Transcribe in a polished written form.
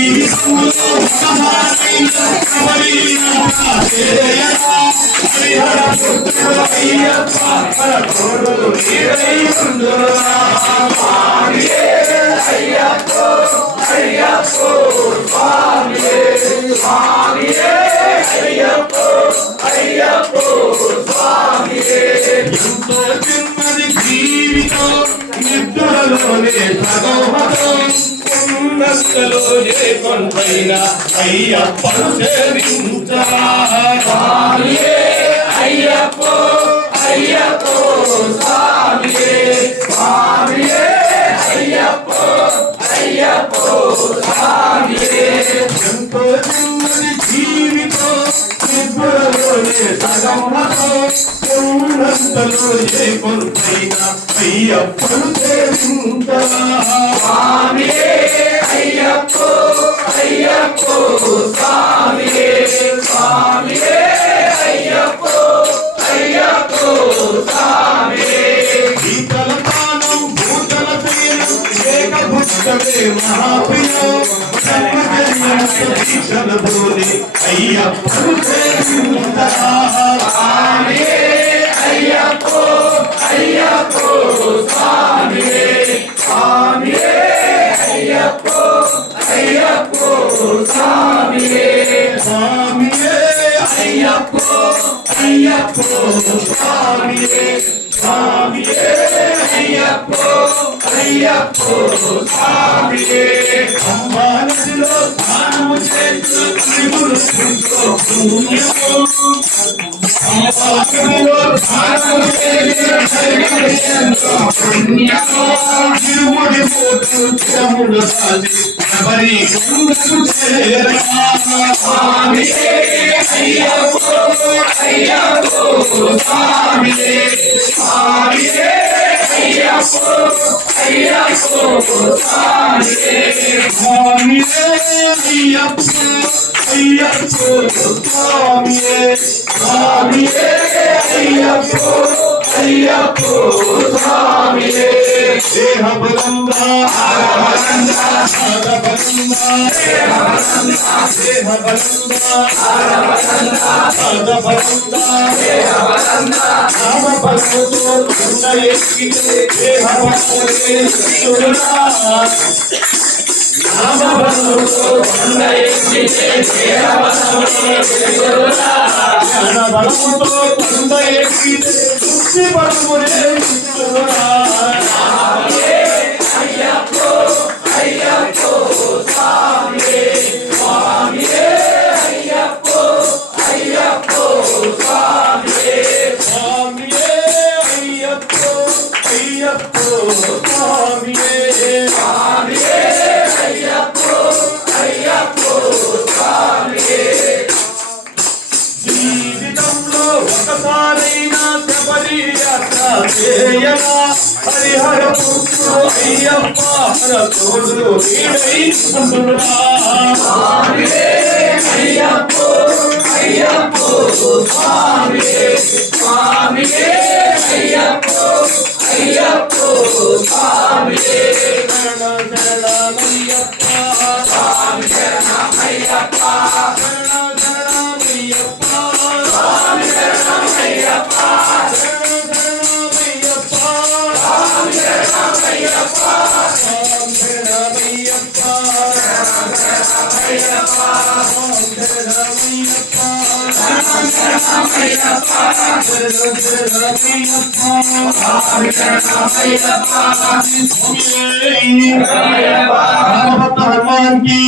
అయ్యప్పను సేవించాలి అయ్యప్పో అయ్యప్పో స్వామియే స్వామియే అయ్యప్పో అయ్యప్పో స్వామియే ఎంతో చిన్నది జీవితం నిద్రలోనే సగం ఉన్నంతలో ఏ కొంతైనా అయ్యప్పను సేవించాలి అయ్యప్పో అయ్యప్పో స్వామియే స్వామియే అయ్యప్పో అయ్యప్పో స్వామియే ఈతలపానం భూతల తీరం ఏకభుజమే మహాప్రియం సర్వజన్మోని అయ్యప్పను స్వామియే అయ్యప్పో అయ్యప్పో స్వామియే స్వామియే అయ్యప్పో అయ్యప్పో స్వామియే స్వామియే అయ్యప్పో అయ్యప్పో స్వామియే స్వామియే అయ్యప్పో అయ్యప్పో స్వామియే అంబా నదిలో స్నానము చేస్తూ శివుడు పుణ్యము అంబా నదిలో స్నానము చేస్తూ పుణ్యము శివుడి పోతు శివుడు సాది శబరి గంగకు చేరా స్వామియే అయ్యప్పో అయ్యప్పో స్వామియే స్వామియే అయ్యప్పో అయ్యప్పో స్వామియే స్వామియే అయ్యప్పో అయ్యప్పో స్వామియే స్వామియే అయ్యప్పో అయ్యప్పో స్వామియే దేహబలందా ఆరబలందా ఆరబలందా దేహబలందా దేహబలందా ఆరబలందా ఆరబలందా దేహబలందా నామబలంతో కొండ ఎక్కితే దేహబలమే శివుడా నామబలంతో కొండ ఎక్కితే దేహబలమే శివుడా జ్ఞానబలంతో కొండ ఎక్కితే బుద్ధి బలమునే శివుడా అయ్యప్పో అయ్యప్పో స్వామియే స్వామియే అయ్యప్పో అయ్యప్పో స్వామియే స్వామియే అయ్యప్పో అయ్యప్పో స్వామియే స్వామియే అయ్యప్పో అయ్యప్పో స్వామియే జీవితంలో ఒకసారైనా శబరి యాత్ర చేయగా హరిహర పుత్రు అయ్యప్ప హర తోడు నీడై ఉండురా స్వామియే అయ్యప్పో అయ్యప్పో స్వామియే స్వామియే అయ్యప్పో అయ్యప్పో స్వామియే శరణ శరణమయ్యప్ప స్వామి శరణమయ్యప్ప శరణ శరణమయ్యప్ప స్వామి శరణమయ్యప్ప हनुमान की